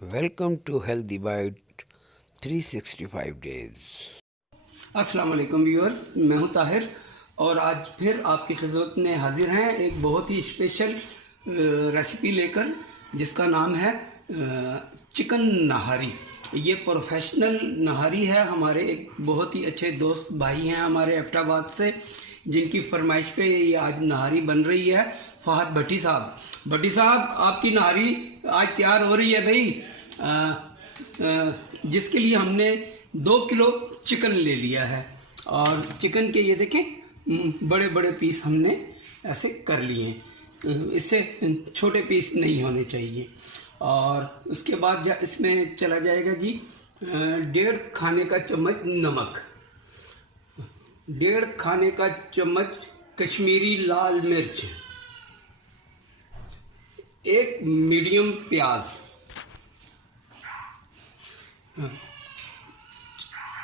Welcome to healthy bite 365 days. अस्सलाम वालेकुम viewers, मैं हूं ताहिर और आज फिर आपकी खिदमत में हाजिर हैं एक बहुत ही स्पेशल रेसिपी लेकर जिसका नाम है चिकन नहारी। ये प्रोफेशनल नहारी है। हमारे एक बहुत ही अच्छे दोस्त भाई हैं हमारे एबटाबाद से, जिनकी फरमाइश पे ये आज नहारी बन रही है। फहद भट्टी साहब, आपकी नहारी आज तैयार हो रही है भाई। जिसके लिए हमने 2 किलो चिकन ले लिया है और चिकन के ये देखें बड़े बड़े पीस हमने ऐसे कर लिए हैं। इससे छोटे पीस नहीं होने चाहिए। और उसके बाद इसमें चला जाएगा जी 1.5 खाने का चम्मच नमक, 1.5 खाने का चम्मच कश्मीरी लाल मिर्च, 1 मीडियम प्याज,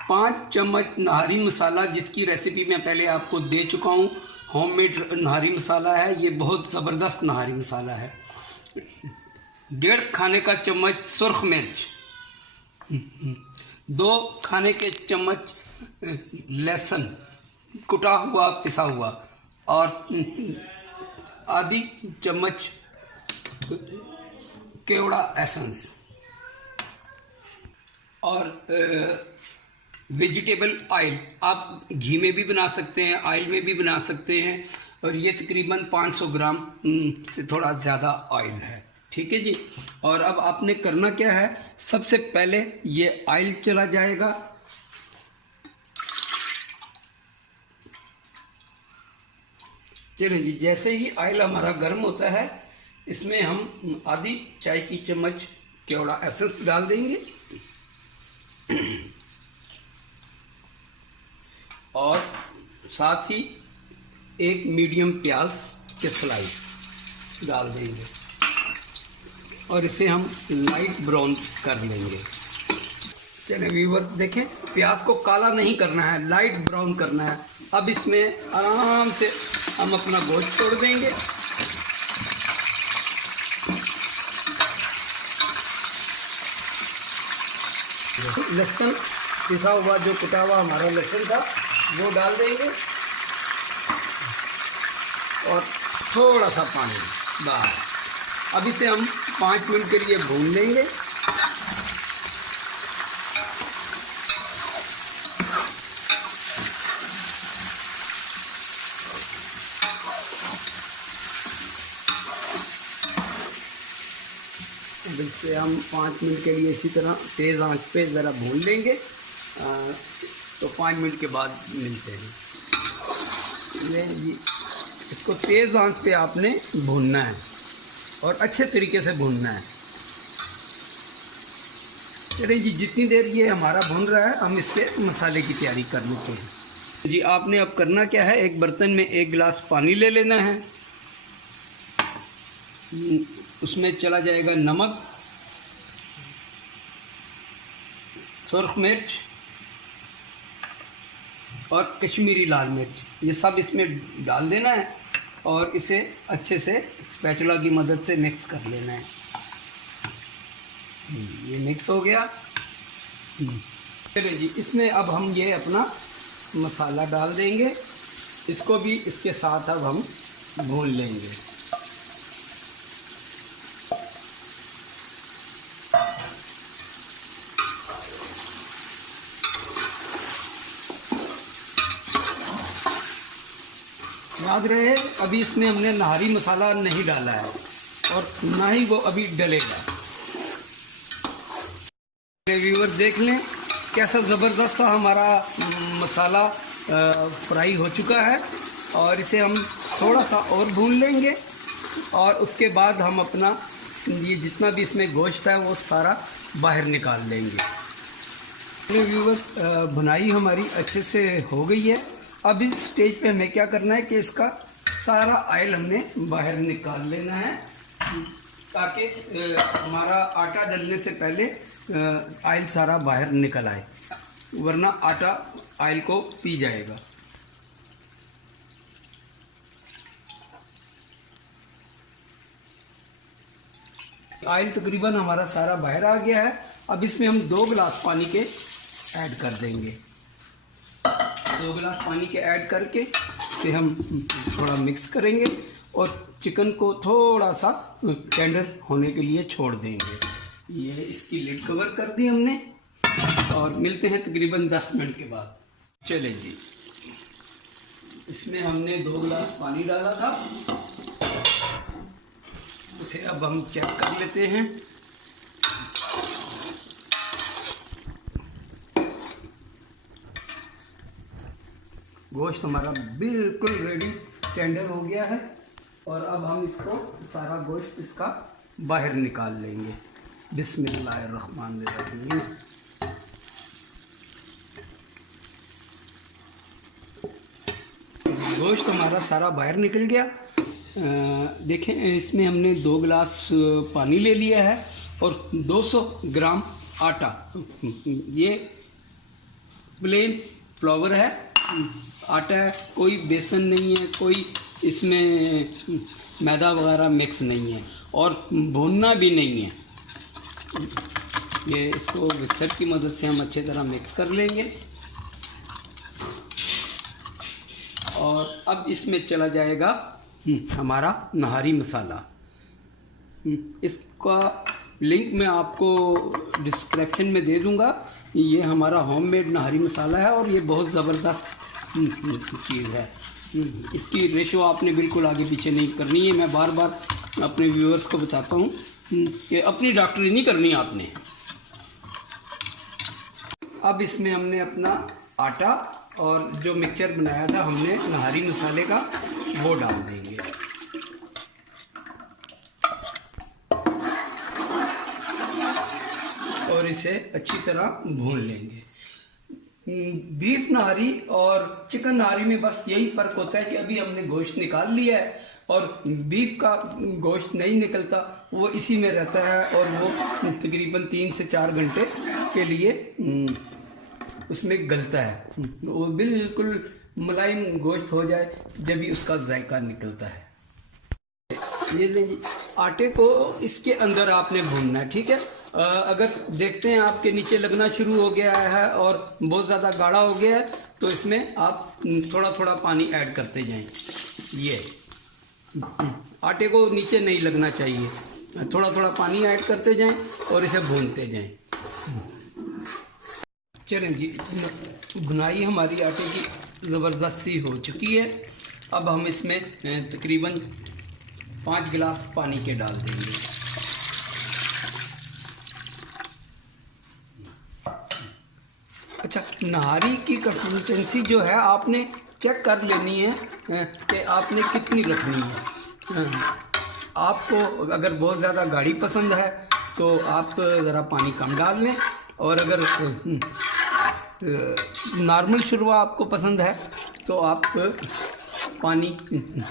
5 चम्मच नाहरी मसाला, जिसकी रेसिपी मैं पहले आपको दे चुका हूँ। होममेड नाहरी मसाला है, ये बहुत ज़बरदस्त नाहरी मसाला है। 1.5 खाने का चम्मच सुर्ख मिर्च, 2 खाने के चम्मच लहसुन कुटा हुआ पिसा हुआ, और आधी चम्मच केवड़ा एसेंस, और वेजिटेबल ऑयल। आप घी में भी बना सकते हैं, ऑयल में भी बना सकते हैं। और ये तकरीबन 500 ग्राम से थोड़ा ज़्यादा ऑयल है। ठीक है जी। और अब आपने करना क्या है, सबसे पहले ये ऑयल चला जाएगा, चलिए जी। जैसे ही ऑयल हमारा गर्म होता है, इसमें हम आधी चाय की चम्मच केवड़ा एसेंस डाल देंगे और साथ ही 1 मीडियम प्याज के स्लाइस डाल देंगे और इसे हम लाइट ब्राउन कर लेंगे। चलिए व्यूअर्स देखें, प्याज को काला नहीं करना है, लाइट ब्राउन करना है। अब इसमें आराम से हम अपना गोश्त छोड़ देंगे। लहसुन पिसा हुआ, जो कुटा हुआ हमारा लहसुन था, वो डाल देंगे और थोड़ा सा पानी बस। अब इसे हम 5 मिनट के लिए भून लेंगे। अब इसे हम 5 मिनट के लिए इसी तरह तेज़ आंच पे ज़रा भून लेंगे। तो 5 मिनट के बाद मिलते हैं। ये जी, इसको तेज़ आंच पे आपने भूनना है और अच्छे तरीके से भूनना है। चलिए जी, जितनी देर ये हमारा भून रहा है, हम इसके मसाले की तैयारी कर लेते हैं। जी, आपने अब करना क्या है, एक बर्तन में 1 गिलास पानी ले लेना है। उसमें चला जाएगा नमक, सुर्ख मिर्च और कश्मीरी लाल मिर्च, ये सब इसमें डाल देना है और इसे अच्छे से स्पैचुला की मदद से मिक्स कर लेना है। ये मिक्स हो गया। चलिए जी, इसमें अब हम ये अपना मसाला डाल देंगे। इसको भी इसके साथ अब हम भून लेंगे। याद रहे, अभी इसमें हमने नाहरी मसाला नहीं डाला है और ना ही वो अभी डलेगा। व्यूअर देख लें कैसा ज़बरदस्त सा हमारा मसाला फ्राई हो चुका है। और इसे हम थोड़ा सा और भून लेंगे और उसके बाद हम अपना ये जितना भी इसमें गोश्त है वो सारा बाहर निकाल लेंगे। व्यूअर्स, भुनाई हमारी अच्छे से हो गई है। अब इस स्टेज पे हमें क्या करना है कि इसका सारा ऑयल हमने बाहर निकाल लेना है, ताकि हमारा आटा डलने से पहले ऑयल सारा बाहर निकल आए, वरना आटा ऑयल को पी जाएगा। ऑयल तकरीबन हमारा सारा बाहर आ गया है। अब इसमें हम 2 गिलास पानी के ऐड कर देंगे। 2 गिलास पानी के ऐड करके इसे हम थोड़ा मिक्स करेंगे और चिकन को थोड़ा सा टेंडर होने के लिए छोड़ देंगे। ये इसकी लिड कवर कर दी हमने और मिलते हैं तकरीबन 10 मिनट के बाद। चलें जी, इसमें हमने 2 गिलास पानी डाला था, उसे अब हम चेक कर लेते हैं। गोश्त हमारा बिल्कुल रेडी टेंडर हो गया है और अब हम इसको सारा गोश्त इसका बाहर निकाल लेंगे। बिस्मिल्लाहिर्रहमानिर्रहीम। गोश्त हमारा सारा बाहर निकल गया। देखें, इसमें हमने 2 गिलास पानी ले लिया है और 200 ग्राम आटा। ये प्लेन फ्लावर है, आटा है, कोई बेसन नहीं है, कोई इसमें मैदा वगैरह मिक्स नहीं है और भूनना भी नहीं है। ये इसको मिक्सर की मदद से हम अच्छी तरह मिक्स कर लेंगे और अब इसमें चला जाएगा हमारा नहारी मसाला। इसका लिंक मैं आपको डिस्क्रिप्शन में दे दूंगा। ये हमारा होममेड नहारी मसाला है और ये बहुत ज़बरदस्त चीज़ है। इसकी रेशो आपने बिल्कुल आगे पीछे नहीं करनी है। मैं बार बार अपने व्यूअर्स को बताता हूँ कि अपनी डॉक्टरी नहीं करनी आपने। अब इसमें हमने अपना आटा और जो मिक्सचर बनाया था हमने नहारी मसाले का, वो डाल देंगे। और इसे अच्छी तरह भून लेंगे। बीफ नहारी और चिकन नहारी में बस यही फ़र्क होता है कि अभी हमने गोश्त निकाल लिया है और बीफ का गोश्त नहीं निकलता, वो इसी में रहता है और वो तकरीबन 3 से 4 घंटे के लिए उसमें गलता है। वो बिल्कुल मुलायम गोश्त हो जाए जब भी उसका जायका निकलता है। ये आटे को इसके अंदर आपने भूनना है, ठीक है। अगर देखते हैं आपके नीचे लगना शुरू हो गया है और बहुत ज़्यादा गाढ़ा हो गया है तो इसमें आप थोड़ा थोड़ा पानी ऐड करते जाएं। ये आटे को नीचे नहीं लगना चाहिए, थोड़ा थोड़ा पानी ऐड करते जाएं और इसे भूनते जाएं। चलें जी, भुनाई हमारी आटे की ज़बरदस्त सी हो चुकी है। अब हम इसमें तकरीबन 5 गिलास पानी के डाल देंगे। अच्छा, नहारी की कंसिस्टेंसी जो है आपने चेक कर लेनी है कि आपने कितनी रखनी है। आपको अगर बहुत ज़्यादा गाढ़ी पसंद है तो आप ज़रा पानी कम डाल लें और अगर नॉर्मल शुरवा आपको पसंद है तो आप पानी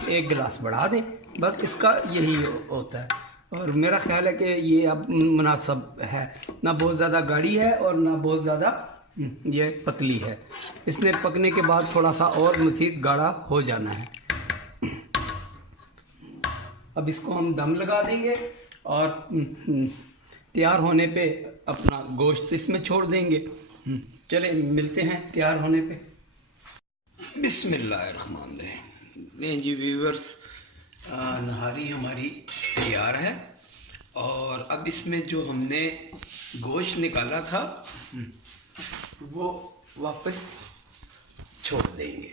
1 गिलास बढ़ा दें। बस इसका यही होता है और मेरा ख्याल है कि ये अब मुनासिब है, ना बहुत ज़्यादा गाढ़ी है और ना बहुत ज़्यादा ये पतली है। इसने पकने के बाद थोड़ा सा और मज़ीद गाढ़ा हो जाना है। अब इसको हम दम लगा देंगे और तैयार होने पे अपना गोश्त इसमें छोड़ देंगे। चले मिलते हैं तैयार होने पे। बिस्मिल्लाहिर्रहमानिर्रहीम। जी व्यूअर्स, नहारी हमारी तैयार है और अब इसमें जो हमने गोश्त निकाला था वो वापस छोड़ देंगे।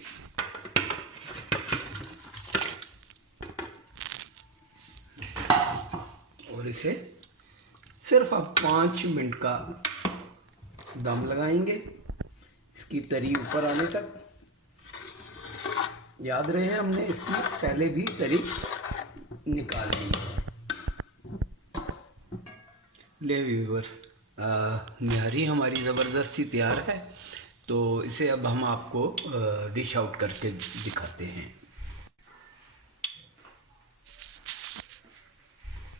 और इसे सिर्फ आप 5 मिनट का दम लगाएंगे इसकी तरी ऊपर आने तक। याद रहे हमने इसकी पहले भी तरी निकाली है। ले व्यूअर्स, नहारी हमारी ज़बरदस्ती तैयार है, तो इसे अब हम आपको डिश आउट करके दिखाते हैं।